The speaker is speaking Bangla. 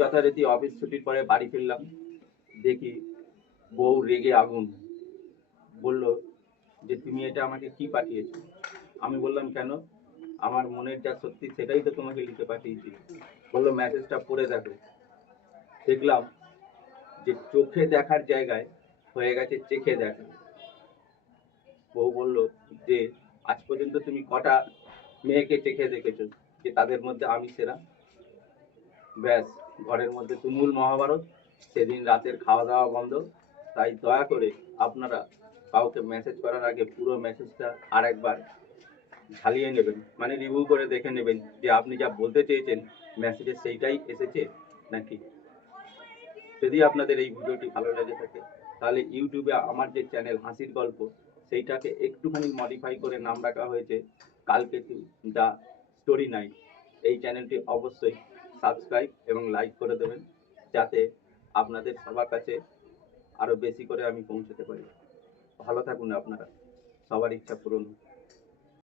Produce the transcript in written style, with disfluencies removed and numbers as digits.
যথারীতি অফিস ছুটির পরে বাড়ি ফিরলাম, দেখি বউ রেগে আগুন। বলল যে তুমি এটা আমাকে কি পাঠিয়েছো? আমি বললাম কেন? আমার মনের যা সত্যি সেটাই তো তোমাকে লিখে পাঠিয়েছি। বললো মেসেজটা পড়ে দেখো। দেখলাম যে চোখে দেখার জায়গায় হয়ে গেছে চেখে দেখা। বউ বলল যে আজ পর্যন্ত তুমি কটা মেয়েকে চেখে দেখেছো যে তাদের মধ্যে আমি সেরা? ব্যাস, ঘরের মধ্যে তুমুল মহাভারত। সেদিন রাতের খাওয়া দাওয়া বন্ধ। তাই দয়া করে আপনারা কাউকে মেসেজ করার আগে পুরো মেসেজটা আর একবার ঝালিয়ে নেবেন, মানে রিভিউ করে দেখে নেবেন যে আপনি যা বলতে চেয়েছেন মেসেজে সেইটাই এসেছে নাকি। যদি আপনাদের এই ভিডিওটি ভালো লেগে থাকে তাহলে ইউটিউবে আমার যে চ্যানেল হাসির গল্প সেইটাকে একটুখানি মডিফাই করে নাম রাখা হয়েছে কালকেতু দ্য স্টোরি নাইট। এই চ্যানেলটি অবশ্যই সাবস্ক্রাইব এবং লাইক করে দেবেন, যাতে আপনাদের সবার কাছে আরো বেশি করে আমি পৌঁছতে পারি। ভালো থাকুন আপনারা, সবার ইচ্ছা পূরণ হোক।